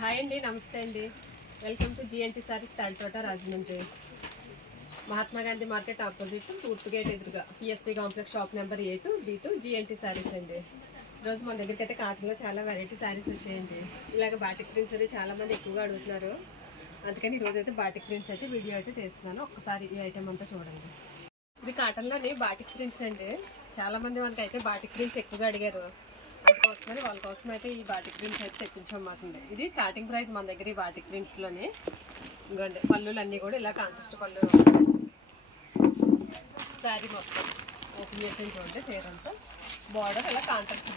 Hi అండి, నమస్తే అండి. Welcome to GNT sarees Tallathota Rajahmundry. Mahatma Gandhi market opposite తూర్పు గేట్ ఎదురుగా PSP complex shop number 8 B2 GNT sarees అండి. ఈరోజు మన దగ్గరికి అయితే కాటన్లో చాలా వెరైటీ సారీస్ వచ్చాయండి. ఇలాగ బాటిక్ ప్రింట్స్ అయితే చాలామంది ఎక్కువగా అడుగుతున్నారు. అందుకని ఈరోజు అయితే బాటిక్ ప్రింట్స్ అయితే వీడియో అయితే తీస్తున్నాను. ఒక్కసారి ఈ ఐటెం అంతా చూడండి. ఇది కాటన్లోని బాటిక్ ప్రింట్స్ అండి. చాలామంది మనకైతే బాటిక్ ప్రింట్స్ ఎక్కువగా అడిగారు. అందుకోసమని వాళ్ళ కోసం అయితే ఈ బాటిక్ ప్రింట్స్ అయితే తెప్పించమాకండి. ఇది స్టార్టింగ్ ప్రైస్ మన దగ్గర ఈ బాటిక్ ప్రింట్స్లోని. ఇంకోండి పళ్ళులు అన్నీ కూడా ఇలా కాంట్రాస్ట్ పళ్ళు ఉంటాయి. శారీ మొత్తం ఓపెన్ చేసి చూడండి. చీరంతా బార్డర్ ఇలా కాంట్రాస్ట్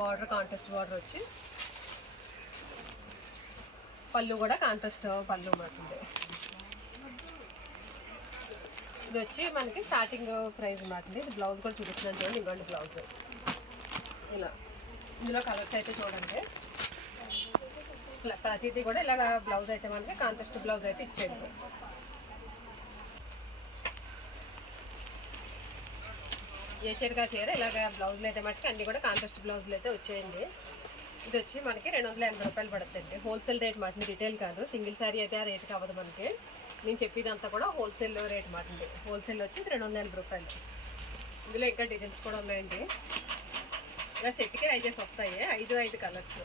బార్డర్ కాంట్రాస్ట్ బార్డర్ వచ్చి పళ్ళు కూడా కాంట్రాస్ట్ పళ్ళు మాకుంది. ఇది వచ్చి మనకి స్టార్టింగ్ ప్రైస్ మాకండి. ఇది బ్లౌజ్ కూడా చూపిస్తున్నాను చూడండి. ఇంకోండి బ్లౌజ్ ఇలా. ఇందులో కలర్స్ అయితే చూడండి. ప్రతిదీ కూడా ఇలాగ బ్లౌజ్ అయితే మనకి కాంట్రాస్ట్ బ్లౌజ్ అయితే ఇచ్చేయండి. ఏ చీరగా చీర ఇలాగ బ్లౌజులు అయితే మటుకు అన్నీ కూడా కాంట్రాస్ట్ బ్లౌజులు అయితే వచ్చేయండి. ఇది వచ్చి మనకి 280 రూపాయలు పడుతుంది. హోల్సేల్ రేట్ మాట, రిటైల్ కాదు. సింగిల్ శారీ అయితే ఆ రేట్కి అవ్వదు మనకి. నేను చెప్పేదంతా కూడా హోల్సేల్ రేట్ మాట అండి. హోల్సేల్ వచ్చి 280 రూపాయలు. ఇందులో ఇంకా డిజైన్స్ కూడా ఉన్నాయండి. ఇలా సెట్కి 5 వస్తాయి. 5 కలర్స్.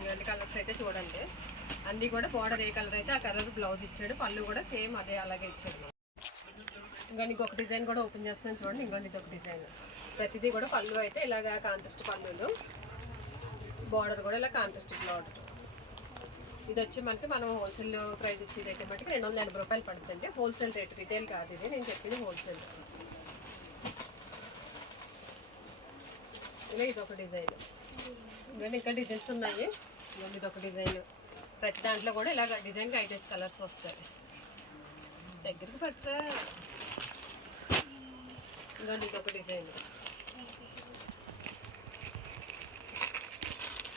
ఇలాంటి కలర్స్ అయితే చూడండి. అన్నీ కూడా బార్డర్ ఏ కలర్ అయితే ఆ కలర్ బ్లౌజ్ ఇచ్చాడు. పళ్ళు కూడా సేమ్ అదే అలాగే ఇచ్చాడు. ఇంకా ఇంకొక డిజైన్ కూడా ఓపెన్ చేస్తున్నాను చూడండి. ఇంకొండి ఇది ఒక డిజైన్. ప్రతిదీ కూడా పళ్ళు అయితే ఇలాగ కాంట్రాస్ట్ పళ్ళులు, బార్డర్ కూడా ఇలా కాంట్రాస్ట్ బార్డర్. ఇది వచ్చి మనకి మనం హోల్సేల్ ప్రైస్ ఇచ్చేది అయితే మటుకు 280 రూపాయలు పడుతుంది. హోల్సేల్ రేట్, రిటైల్ కాదు ఇది. నేను చెప్పింది హోల్సేల్. ఇలా ఇదొక డిజైన్. ఇవన్నీ ఇంకా డిజైన్స్ ఉన్నాయి. ఇదొక డిజైన్. ప్రతి దాంట్లో కూడా ఇలాగ డిజైన్కి 5 కలర్స్ వస్తాయి. దగ్గరికి పట్టా. ఇవన్నీ ఇదొక డిజైన్.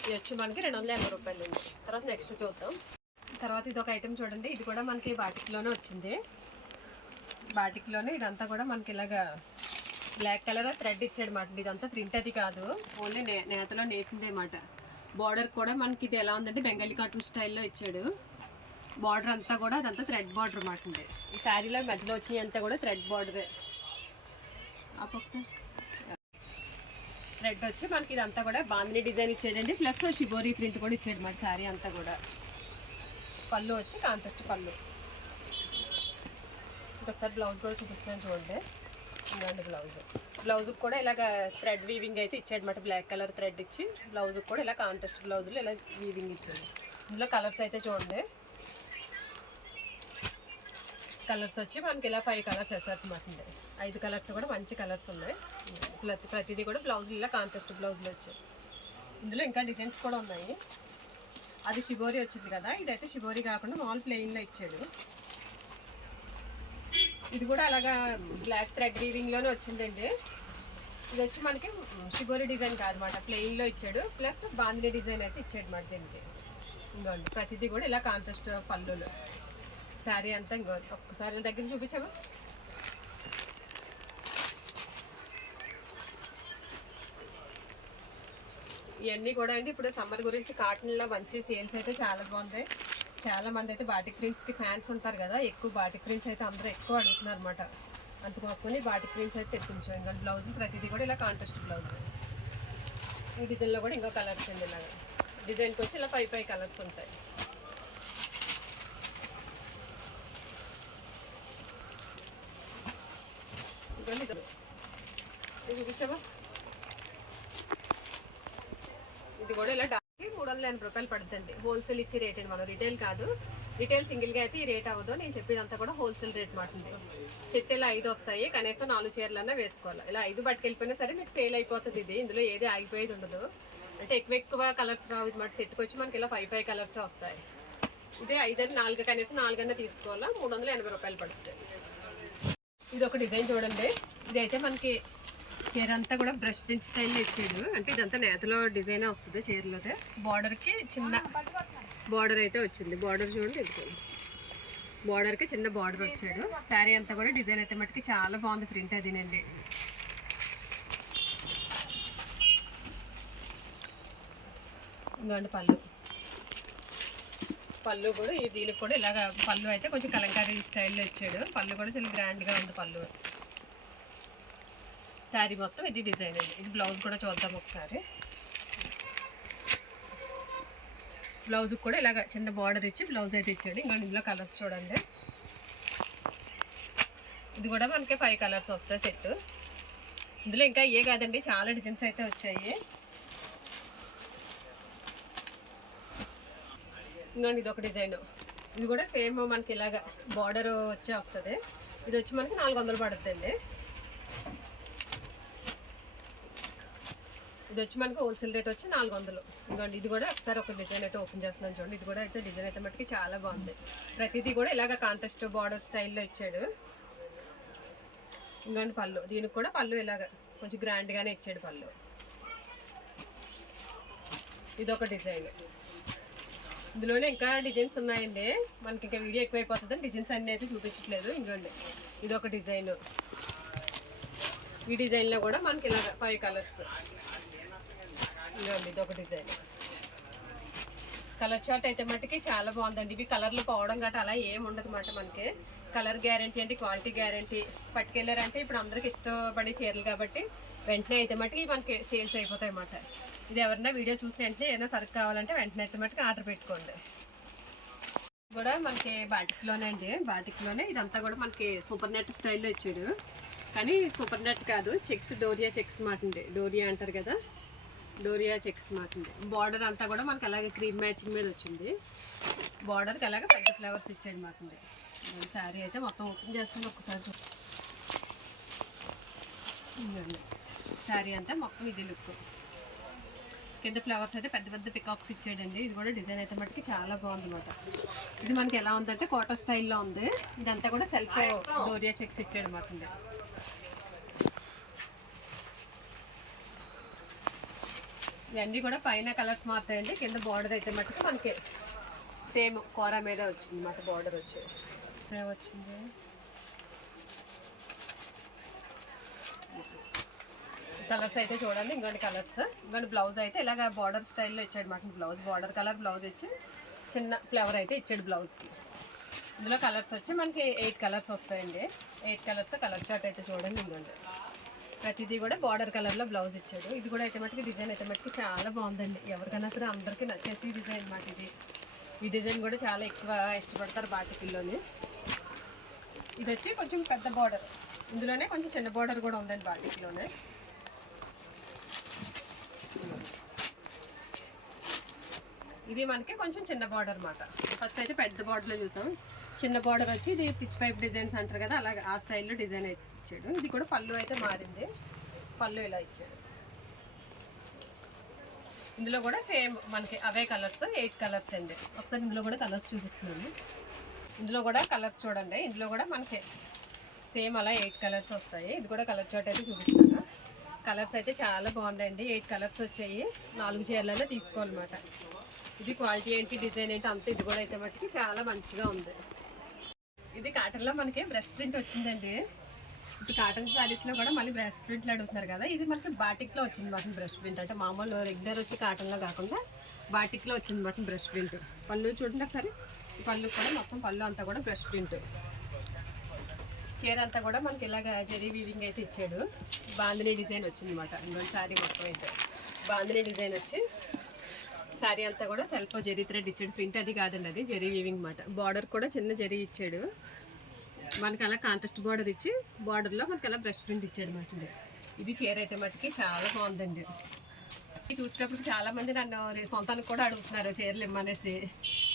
ఇది వచ్చి మనకి 280 రూపాయలు ఉంది. తర్వాత నెక్స్ట్ చూద్దాం. తర్వాత ఇది ఒక ఐటెం చూడండి. ఇది కూడా మనకి బాటిక్లోనే వచ్చింది. బాటిక్లోనే ఇదంతా కూడా మనకి ఇలాగా బ్లాక్ కలర్ థ్రెడ్ ఇచ్చాడు అన్నమాట. ఇదంతా ప్రింట్ అది కాదు, ఓన్లీ నేతలో నేసిందే అన్నమాట. బార్డర్ కూడా మనకి ఇది ఎలా ఉందంటే బెంగాలీ కాటన్ స్టైల్లో ఇచ్చాడు. బార్డర్ అంతా కూడా అదంతా థ్రెడ్ బార్డర్ అన్నమాట ఉంది. ఈ శారీలో మధ్యలో వచ్చినాయి అంతా కూడా థ్రెడ్ బార్డరే. ఒకసారి థ్రెడ్ వచ్చి మనకి ఇదంతా కూడా బాందిని డిజైన్ ఇచ్చాడండి. ప్లస్ షిబోరీ ప్రింట్ కూడా ఇచ్చాడు మరి శారీ అంతా కూడా. పళ్ళు వచ్చి కాంట్రాస్ట్ పళ్ళు. ఇంకొకసారి బ్లౌజ్ కూడా చూపిస్తున్నాను చూడండి. ఇంకోండి బ్లౌజ్కి కూడా ఇలాగ థ్రెడ్ వీవింగ్ అయితే ఇచ్చాడు అన్నమాట. బ్లాక్ కలర్ థ్రెడ్ ఇచ్చి బ్లౌజ్కి కూడా ఇలా కాంట్రాస్ట్ బ్లౌజులు ఇలా వీవింగ్ ఇచ్చాడు. ఇందులో కలర్స్ అయితే చూడండి. కలర్స్ వచ్చి మనకి ఇలా 5 కలర్స్ వేసేస్తున్నమాట. 5 కలర్స్ కూడా మంచి కలర్స్ ఉన్నాయి. ప్రతిదీ కూడా బ్లౌజులు ఇలా కాంట్రాస్ట్ బ్లౌజులు వచ్చాయి. ఇందులో ఇంకా డిజైన్స్ కూడా ఉన్నాయి. అది షిబోరీ వచ్చింది కదా, ఇదైతే షిబోరీ కాకుండా మామూలు ప్లెయిన్లో ఇచ్చాడు. ఇది కూడా అలాగా బ్లాక్ థ్రెడ్ వీవింగ్లోనే వచ్చిందండి. ఇది వచ్చి మనకి షిబోరీ డిజైన్ కాదన్నమాట, ప్లెయిన్లో ఇచ్చాడు. ప్లస్ బాందిని డిజైన్ అయితే ఇచ్చాడు అన్నమాట దీనికి. ఇంకోండి ప్రతిదీ కూడా ఇలా కాంట్రాస్ట్ పళ్ళులు. శారీ అంతా ఇంకో ఒక్కసారి దగ్గర చూపించామా. ఇవన్నీ కూడా అండి ఇప్పుడు సమ్మర్ గురించి కాటన్లో మంచి సేల్స్ అయితే చాలా బాగుంటాయి. చాలా మంది అయితే బాటిక్ ప్రింట్స్కి ఫ్యాన్స్ ఉంటారు కదా, ఎక్కువ బాటిక్ ప్రింట్స్ అయితే అందరూ ఎక్కువ అడుగుతున్నారు అనమాట. అందుకోసమని బాటిక్ ప్రింట్స్ అయితే తెప్పించాం. ఇంకా బ్లౌజ్ ప్రతిదీ కూడా ఇలా కాంట్రాస్ట్ బ్లౌజ్. ఈ డిజైన్లో కూడా ఇంకో కలర్స్ అండి. ఇలాగా డిజైన్కి వచ్చి ఇలా 5 కలర్స్ ఉంటాయి. ఇది చూపించావా. ఇది కూడా ఇలా 380 రూపాయలు పడుతుంది. హోల్సేల్ ఇచ్చే రేట్ అండి, మనం రిటైల్ కాదు. రిటైల్ సింగిల్గా అయితే ఈ రేట్ అవ్వదు. నేను చెప్పేదంతా కూడా హోల్సేల్ రేట్ మాటుంది. సెట్ ఇలా 5 వస్తాయి. కనీసం 4 చీరలన్నా వేసుకోవాలి. ఇలా 5 పట్టుకెళ్ళిపోయినా సరే మీకు సేల్ అయిపోతుంది. ఇది ఇందులో ఏది ఆగిపోయేది ఉండదు. అంటే ఎక్కువ కలర్స్ రావు ఇది మాట. సెట్కి వచ్చి మనకి ఇలా 5 కలర్స్ వస్తాయి. ఇదే 5 అని 4 కనీసం 4 తీసుకోవాలా. 380 రూపాయలు పడుతుంది. ఇది ఒక డిజైన్ చూడండి. ఇదైతే మనకి చీర అంతా కూడా బ్రష్ ప్రింట్ స్టైల్లో ఇచ్చాడు. అంటే ఇదంతా నేతలో డిజైనే వస్తుంది చీరలోదే. బార్డర్కి చిన్న బార్డర్ అయితే వచ్చింది. బార్డర్ చూడండి, ఇది బార్డర్కి చిన్న బార్డర్ వచ్చాడు. శారీ అంతా కూడా డిజైన్ అయితే మటుకి చాలా బాగుంది. ప్రింట్ అదినండి. ఇంకోండి పళ్ళు కూడా దీనికి కూడా ఇలాగ పళ్ళు అయితే కొంచెం కలంకారీ స్టైల్లో ఇచ్చాడు. పళ్ళు కూడా చాలా గ్రాండ్గా ఉంది పళ్ళు. శారీ మొత్తం ఇది డిజైన్ అండి. ఇది బ్లౌజ్ కూడా చూద్దాం ఒకసారి. బ్లౌజ్కి కూడా ఇలాగ చిన్న బార్డర్ ఇచ్చి బ్లౌజ్ అయితే ఇచ్చాడు. ఇంకా ఇందులో కలర్స్ చూడండి. ఇది కూడా మనకి 5 కలర్స్ వస్తాయి సెట్. ఇందులో ఇంకా ఏ కాదండి, చాలా డిజైన్స్ అయితే వచ్చాయి. ఇంకోండి ఇది ఒక డిజైన్. ఇది కూడా సేమ్ మనకి ఇలాగ బార్డర్ వచ్చే వస్తుంది. ఇది వచ్చి మనకి 400 పడుతుందండి. ఇది వచ్చి మనకి హోల్సేల్ రేట్ వచ్చి 400. ఇంకోండి ఇది కూడా ఒకసారి ఒక డిజైన్ అయితే ఓపెన్ చేస్తున్నాను చూడండి. ఇది కూడా అయితే డిజైన్ అయితే మట్టుకి చాలా బాగుంది. ప్రతిదీ కూడా ఇలాగ కాంట్రాస్ట్ బార్డర్ స్టైల్లో ఇచ్చాడు. ఇంకోండి పళ్ళు, దీనికి కూడా పళ్ళు ఇలాగ కొంచెం గ్రాండ్గానే ఇచ్చాడు పళ్ళు. ఇదొక డిజైన్. ఇందులోనే ఇంకా డిజైన్స్ ఉన్నాయండి. మనకి ఇంకా వీడియో ఎక్కువైపోతుంది, డిజైన్స్ అన్నీ అయితే చూపించట్లేదు. ఇంకోండి ఇదొక డిజైన్. ఈ డిజైన్లో కూడా మనకి ఇలాగ 5 కలర్స్. ఇంకోండి ఇదొక డిజైన్. కలర్ చార్ట్ అయితే మట్టుకి చాలా బాగుందండి. ఇవి కలర్లు పోవడం గట్రా అలా ఏమి ఉండదు అన్నమాట. మనకి కలర్ గ్యారంటీ అంటే క్వాలిటీ గ్యారంటీ. పట్టుకెళ్ళారంటే ఇప్పుడు అందరికి ఇష్టపడే చీరలు కాబట్టి వెంటనే అయితే మట్టుకి మనకి సేల్స్ అయిపోతాయి అన్నమాట. ఇది ఎవరైనా వీడియో చూసి వెంటనే ఏదైనా సరుకు కావాలంటే వెంటనే అయితే మట్టుకి ఆర్డర్ పెట్టుకోండి. కూడా మనకి బాటిక్లోనే అండి. బాటిక్లోనే ఇదంతా కూడా మనకి సూపర్ నెట్ స్టైల్లో ఇచ్చాడు. కానీ సూపర్ నెట్ కాదు, చెక్స్, డోరియా చెక్స్ మాట అండి. డోరియా అంటారు కదా, డోరియా చెక్స్ మాట అండి. బార్డర్ అంతా కూడా మనకి అలాగే క్రీమ్ మ్యాచింగ్ మీద వచ్చింది. బార్డర్కి అలాగే పెద్ద ఫ్లవర్స్ ఇచ్చాడు మాట అండి. శారీ అయితే మొత్తం ఓపెన్ చేస్తాను ఒక్కసారి చూడండి. శారీ అంతా మొత్తం ఇది లుక్. కింద ఫ్లవర్స్ అయితే పెద్ద పెద్ద పికాక్స్ ఇచ్చాడండి. ఇది కూడా డిజైన్ అయితే మటుకి చాలా బాగుంది అనమాట. ఇది మనకి ఎలా ఉందంటే కోటా స్టైల్లో ఉంది. ఇదంతా కూడా సెల్ఫ్ డోరియా చెక్స్ ఇచ్చాడు అనమాట. ఇవన్నీ కూడా పైన కలర్స్ మారుతాయండి. కింద బార్డర్ అయితే మటుకు మనకి సేమ్ కూర మీద వచ్చింది అన్నమాట. బార్డర్ వచ్చి వచ్చింది. కలర్స్ అయితే చూడండి. ఇంకోటి కలర్స్. ఇంకోటి బ్లౌజ్ అయితే ఇలాగ బార్డర్ స్టైల్లో ఇచ్చాడు మాట. బ్లౌజ్ బార్డర్ కలర్ బ్లౌజ్ ఇచ్చి చిన్న ఫ్లవర్ అయితే ఇచ్చాడు బ్లౌజ్కి. ఇందులో కలర్స్ వచ్చి మనకి 8 కలర్స్ వస్తాయండి. 8 కలర్స్ కలర్ చార్ట్ అయితే చూడండి. ఇంకోటి ప్రతిదీ కూడా బార్డర్ కలర్లో బ్లౌజ్ ఇచ్చాడు. ఇది కూడా అయితే మటుకు డిజైన్ అయితే మటుకు చాలా బాగుందండి. ఎవరికైనా సరే అందరికీ నచ్చేసి డిజైన్ అన్నమాట ఇది. ఈ డిజైన్ కూడా చాలా ఎక్కువ ఇష్టపడతారు బాటిక్లోని. ఇది వచ్చి కొంచెం పెద్ద బార్డర్. ఇందులోనే కొంచెం చిన్న బార్డర్ కూడా ఉందండి బాటిక్లోనే. ఇది మనకి కొంచెం చిన్న బార్డర్ అన్నమాట. ఫస్ట్ అయితే పెద్ద బార్డర్లో చూసాం. చిన్న బార్డర్ వచ్చి ఇది పిచ్ పైప్ డిజైన్స్ అంటారు కదా, అలాగే ఆ స్టైల్లో డిజైన్ అయితే ఇచ్చాడు. ఇది కూడా పళ్ళు అయితే మారింది. పళ్ళు ఇలా ఇచ్చాడు. ఇందులో కూడా సేమ్ మనకి అవే కలర్స్ 8 కలర్స్ అండి. ఒకసారి ఇందులో కూడా కలర్స్ చూపిస్తున్నాను. ఇందులో కూడా కలర్స్ చూడండి. ఇందులో కూడా మనకి సేమ్ అలా 8 కలర్స్ వస్తాయి. ఇది కూడా కలర్ చార్ట్ అయితే చూపిస్తాను. కలర్స్ అయితే చాలా బాగుందండి. 8 కలర్స్ వచ్చాయి. 4 చీరలలో తీసుకోవాలన్నమాట. ఇది క్వాలిటీ ఏంటి, డిజైన్ ఏంటి అంతా. ఇది కూడా అయితే మట్టుకి చాలా మంచిగా ఉంది. ఇది కాటన్లో మనకి బ్రెస్ట్ ప్రింట్ వచ్చిందండి. ఇప్పుడు కాటన్ శారీస్లో కూడా మళ్ళీ బ్రెస్ట్ ప్రింట్లు అడుగుతున్నారు కదా, ఇది మనకి బాటిక్లో వచ్చింది మాట బ్రెస్ట్ ప్రింట్. అంటే మామూలు రెగ్యులర్ వచ్చి కాటన్లో కాకుండా బాటిక్లో వచ్చింది మాట బ్రెస్ట్ ప్రింట్. పళ్ళు చూడండి ఒకసారి. పళ్ళు కూడా మొత్తం పళ్ళు అంతా కూడా బ్రెస్ట్ ప్రింట్. చీర అంతా కూడా మనకి ఇలాగ జరీ వీవింగ్ అయితే ఇచ్చాడు. బాందినీ డిజైన్ వచ్చింది అనమాట. ఇంకొక శారీ మొత్తం అయితే బాందినీ డిజైన్ వచ్చి శారీ అంతా కూడా సెల్ఫ్ జరీ థ్రెడ్ ఇచ్చాడు. ప్రింట్ అది కాదండి, అది జరీ వీవింగ్ అనమాట. బార్డర్ కూడా చిన్న జరీ ఇచ్చాడు. మనకి అలా కాంట్రాస్ట్ బార్డర్ ఇచ్చి బార్డర్లో మనకి అలా బ్రష్ ప్రింట్ ఇచ్చాడు అనమాట. ఇది చీర అయితే మటుకి చాలా బాగుందండి. చూసేటప్పుడు చాలామంది నన్ను సొంతానికి కూడా అడుగుతున్నారు చీరలు ఇమ్మనేసి.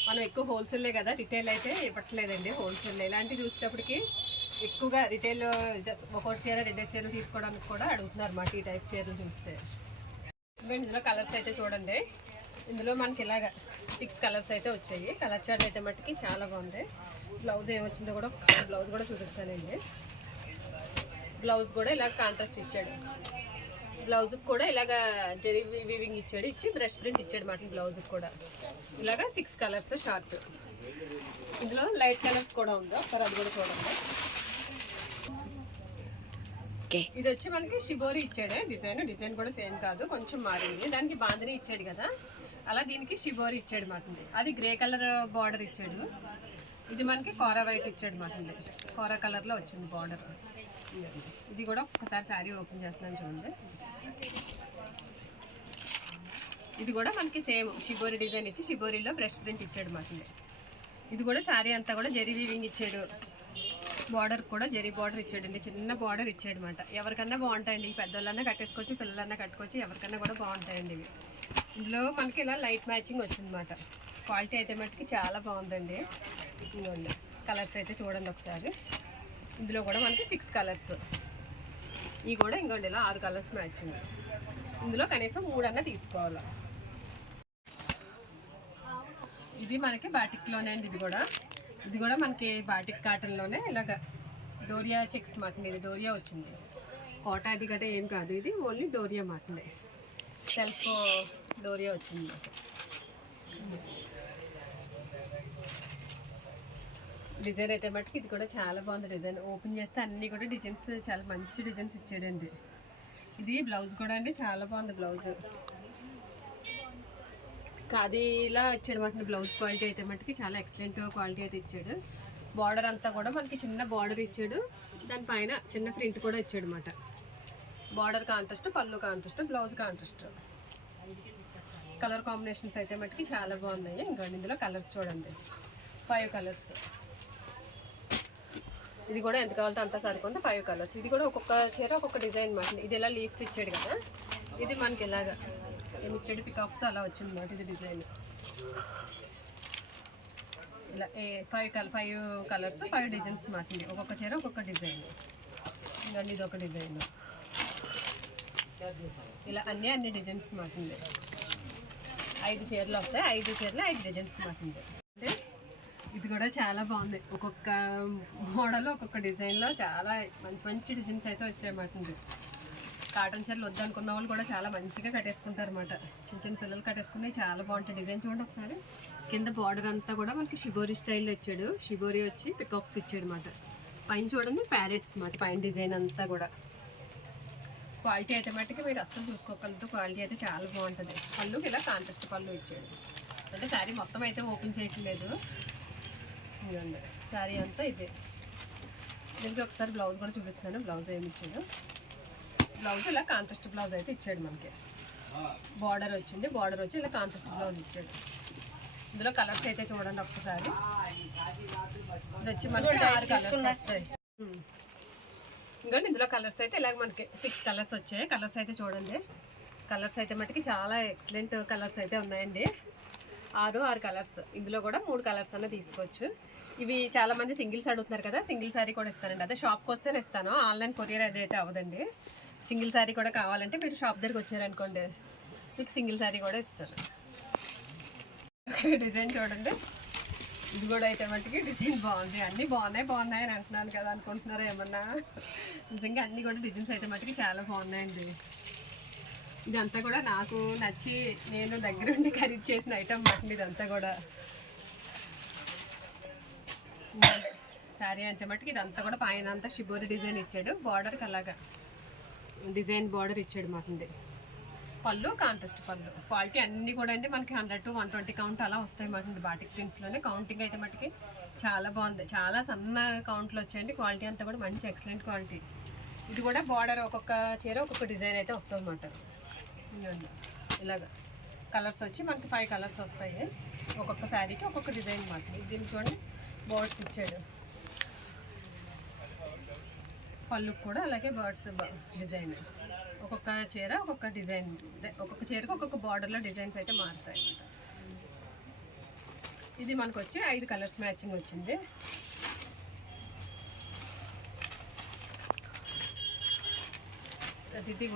మనం ఎక్కువ హోల్సేలే కదా, రిటైల్ అయితే ఇవ్వట్లేదండి. హోల్సేల్ ఇలాంటివి చూసేటప్పటికి ఎక్కువగా రిటైల్ ఒకటి చీర 2 చీరలు తీసుకోవడానికి కూడా అడుగుతున్నారు అన్నమాట ఈ టైప్ చీరలు చూస్తే. ఇందులో కలర్స్ అయితే చూడండి. ఇందులో మనకి ఇలాగ 6 కలర్స్ అయితే వచ్చాయి. కలర్ చార్ట్ అయితే మట్టుకి చాలా బాగుంది. బ్లౌజ్ ఏమొచ్చిందో కూడా బ్లౌజ్ కూడా చూపిస్తానండి. బ్లౌజ్ కూడా ఇలాగ కాంట్రాస్ట్ ఇచ్చాడు. బ్లౌజ్కి కూడా ఇలాగ జరీ వీవింగ్ ఇచ్చాడు. ఇచ్చి బ్రష్ ప్రింట్ ఇచ్చాడు మాట బ్లౌజ్కి కూడా. ఇలాగ 6 కలర్స్ షార్ట్. ఇందులో లైట్ కలర్స్ కూడా ఉంది. ఒకసారి అది కూడా చూడండి. ఇది వచ్చి మనకి షిబోరి ఇచ్చాడు. డిజైన్ కూడా సేమ్ కాదు, కొంచెం మారింది. దానికి బాందిని ఇచ్చాడు కదా, అలా దీనికి షిబోరి ఇచ్చాడు మాట. అది గ్రే కలర్ బార్డర్ ఇచ్చాడు. ఇది మనకి కోరా వైట్ ఇచ్చాడు మాట. కోరా కలర్లో వచ్చింది బార్డర్. ఇది కూడా ఒక్కసారి శారీ ఓపెన్ చేస్తున్నాను చూడండి. ఇది కూడా మనకి సేమ్ షిబోరి డిజైన్ ఇచ్చి షిబోరిలో బ్రష్ ప్రింట్ ఇచ్చాడు మాట. ఇది కూడా శారీ అంతా కూడా జరీ వీవింగ్ ఇచ్చాడు. బార్డర్ కూడా జరీ బార్డర్ ఇచ్చాడండి, చిన్న బార్డర్ ఇచ్చాడు అనమాట. ఎవరికన్నా బాగుంటాయండి, పెద్దోళ్ళన్నా కట్టేసుకోవచ్చు, పిల్లలన్నా కట్టుకోవచ్చు, ఎవరికన్నా కూడా బాగుంటాయండి ఇవి. ఇందులో మనకి ఇలా లైట్ మ్యాచింగ్ వచ్చిందన్నమాట. క్వాలిటీ అయితే మటుకి చాలా బాగుందండి. ఇదిగోండి కలర్స్ అయితే చూడండి ఒకసారి. ఇందులో కూడా మనకి 6 కలర్స్. ఇవి కూడా ఇంకోండి ఇలా 6 కలర్స్ మ్యాచింగ్. ఇందులో కనీసం 3 అన్నా తీసుకోవాలి. ఇది మనకి బాటిక్లోనే అండి. ఇది కూడా మనకి బాటిక్ కాటన్లోనే ఇలాగ డోరియా చెక్స్ మాట. ఇది డోరియా వచ్చింది, కోట అది గట్రా ఏం కాదు. ఇది ఓన్లీ డోరియా మాట. సెల్ఫ్ డోరియా వచ్చింది మాట. డిజైన్ అయితే మటుకు ఇది కూడా చాలా బాగుంది. డిజైన్ ఓపెన్ చేస్తే అన్నీ కూడా డిజైన్స్ చాలా మంచి డిజైన్స్ ఇచ్చాడండి. ఇది బ్లౌజ్ కూడా అండి చాలా బాగుంది. బ్లౌజ్ ఖాదీలా ఇచ్చాడు మాట. బ్లౌజ్ క్వాలిటీ అయితే మటుకి చాలా ఎక్సలెంట్ క్వాలిటీ అయితే ఇచ్చాడు. బార్డర్ అంతా కూడా మనకి చిన్న బార్డర్ ఇచ్చాడు, దానిపైన చిన్న ప్రింట్ కూడా ఇచ్చాడు అనమాట. బార్డర్ కాంట్రాస్ట్, పళ్ళు contrast, blouse contrast. Colour combinations అయితే మటుకి చాలా బాగున్నాయి. ఇంకా ఇందులో కలర్స్ చూడండి, 5 కలర్స్. ఇది కూడా ఎంత కావాలంటే అంత సరిపోతుంది, 5 కలర్స్. ఇది కూడా ఒక్కొక్క చీర ఒక్కొక్క డిజైన్ మాట. ఇది ఇలా లీవ్స్ ఇచ్చాడు కదా, ఇది మనకి ఇలాగా ఏమి ఇచ్చాడు, పికాక్స్ అలా వచ్చింది అనమాట. ఇది డిజైన్ ఇలా 5 కలర్స్ 5 డిజైన్స్ మాట. ఒక్కొక్క చీర ఒక్కొక్క డిజైన్. ఇవన్నీ ఇది ఒక డిజైన్. ఇలా అన్ని డిజైన్స్ మాట. 5 చీరలు వస్తాయి, 5 చీరలు 5 డిజైన్స్ మాట. అంటే ఇది కూడా చాలా బాగుంది. ఒక్కొక్క మోడల్ ఒక్కొక్క డిజైన్లో చాలా మంచి డిజైన్స్ అయితే వచ్చాయన్నమాట. కాటన్ చీరలు వద్దనుకున్న వాళ్ళు కూడా చాలా మంచిగా కట్టేసుకుంటారు అనమాట. చిన్న పిల్లలు కట్టేసుకుని చాలా బాగుంటాయి. డిజైన్ చూడండి ఒకసారి. కింద బార్డర్ అంతా కూడా మనకి షిబోరి స్టైల్లో ఇచ్చాడు. షిబోరి వచ్చి పికాక్స్ ఇచ్చాడు అనమాట. పైన చూడండి ప్యారెట్స్ అన్నమాట. పైన డిజైన్ అంతా కూడా క్వాలిటీ అయితే మట్టుకి మీరు అస్సలు చూసుకోగలదు. క్వాలిటీ అయితే చాలా బాగుంటుంది. పళ్ళుకి ఇలా కాంట్రాస్ట్ పళ్ళు ఇచ్చాడు. అంటే శారీ మొత్తం అయితే ఓపెన్ చేయట్లేదు. ఇదండి శారీ అంతా ఇదే. దీనికి ఒకసారి బ్లౌజ్ కూడా చూపిస్తున్నాను. బ్లౌజ్ ఏమి ఇచ్చాడు, బ్లౌజ్ ఇలా కాంట్రాస్ట్ బ్లౌజ్ అయితే ఇచ్చాడు మనకి. బార్డర్ వచ్చింది, బార్డర్ వచ్చి ఇలా కాంట్రాస్ట్ బ్లౌజ్ ఇచ్చాడు. ఇందులో కలర్స్ అయితే చూడండి ఒక్కసారి. ఇది వచ్చి మనకి 6 కలర్స్ వస్తాయి. ఇంకా ఇందులో కలర్స్ అయితే ఇలాగ మనకి 6 కలర్స్ వచ్చాయి. కలర్స్ అయితే చూడండి. కలర్స్ అయితే మటుకి చాలా ఎక్సలెంట్ కలర్స్ అయితే ఉన్నాయండి. 6 కలర్స్. ఇందులో కూడా 3 కలర్స్ అన్న తీసుకోవచ్చు. ఇవి చాలామంది సింగిల్స్ అడుగుతున్నారు కదా, సింగిల్ శారీ కూడా ఇస్తానండి. అదే షాప్కి వస్తేనే ఇస్తాను, ఆన్లైన్ కొరియర్ అదైతే అవ్వదండి. సింగిల్ శారీ కూడా కావాలంటే మీరు షాప్ దగ్గరికి వచ్చారనుకోండి, మీకు సింగిల్ శారీ కూడా ఇస్తాను. డిజైన్ చూడండి. ఇది కూడా అయితే మట్టుకి డిజైన్ బాగుంది. అన్నీ బాగున్నాయి అని అంటున్నాను కదా అనుకుంటున్నారా ఏమన్నా. నిజంగా అన్నీ కూడా డిజైన్స్ అయితే మట్టుకి చాలా బాగున్నాయండి. ఇదంతా కూడా నాకు నచ్చి నేను దగ్గరుండి ఖరీదు చేసిన ఐటమ్ మాట. ఇదంతా కూడా శారీ అంటే మట్టుకి ఇదంతా కూడా పైన అంతా షిబోరి డిజైన్ ఇచ్చాడు. బార్డర్కి అలాగా డిజైన్ బార్డర్ ఇచ్చాడు మాట. పళ్ళు కాంట్రాస్ట్ పళ్ళు. క్వాలిటీ అన్నీ కూడా అండి మనకి 100 to 120 కౌంట్ అలా వస్తాయి మాట. బాటిక్ ప్రింట్స్లోనే కౌంటింగ్ అయితే మట్టుకి చాలా బాగుంది. చాలా సన్న కౌంట్లు వచ్చాయండి. క్వాలిటీ అంతా కూడా మంచి ఎక్సలెంట్ క్వాలిటీ. ఇది కూడా బార్డర్ ఒక్కొక్క చీర ఒక్కొక్క డిజైన్ అయితే వస్తుంది అన్నమాట. ఇలాగా కలర్స్ వచ్చి మనకి 5 కలర్స్ వస్తాయి. ఒక్కొక్క శారీకి ఒక్కొక్క డిజైన్ మాట. దీనికి చూడండి బర్డ్స్ ఇచ్చాడు. పళ్ళుకి కూడా అలాగే బర్డ్స్ డిజైన్. ఒక్కొక్క చీర ఒక్కొక్క డిజైన్, ఒక్కొక్క చీరకు ఒక్కొక్క బార్డర్లో డిజైన్స్ అయితే మారుతాయి. ఇది మనకు వచ్చి 5 కలర్స్ మ్యాచింగ్ వచ్చింది. ఇది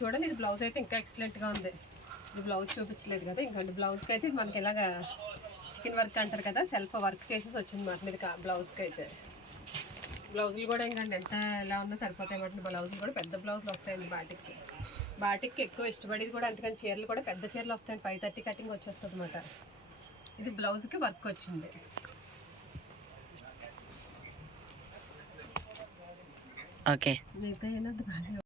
చూడండి. ఇది బ్లౌజ్ అయితే ఇంకా ఎక్సలెంట్గా ఉంది. ఇది బ్లౌజ్ చూపించలేదు కదా, ఇంకోటి బ్లౌజ్కి అయితే ఇది మనకి ఇలాగా చికెన్ వర్క్ అంటారు కదా, సెల్ఫ్ వర్క్ చేసేసి వచ్చింది మాట. ఇది బ్లౌజ్కి అయితే బ్లౌజులు కూడా ఇంకండి ఎంత ఎలా ఉన్నా సరిపోతాయి మాట. బ్లౌజులు కూడా పెద్ద బ్లౌజులు వస్తాయండి బాటిక్కి ఎక్కువ ఇష్టపడేది కూడా. అందుకని చీరలు కూడా పెద్ద చీరలు వస్తాయండి. 530 కటింగ్ వచ్చేస్తుంది అనమాట. ఇది బ్లౌజ్కి వర్క్ వచ్చింది. ఓకే. మిగతా ఏమన్నా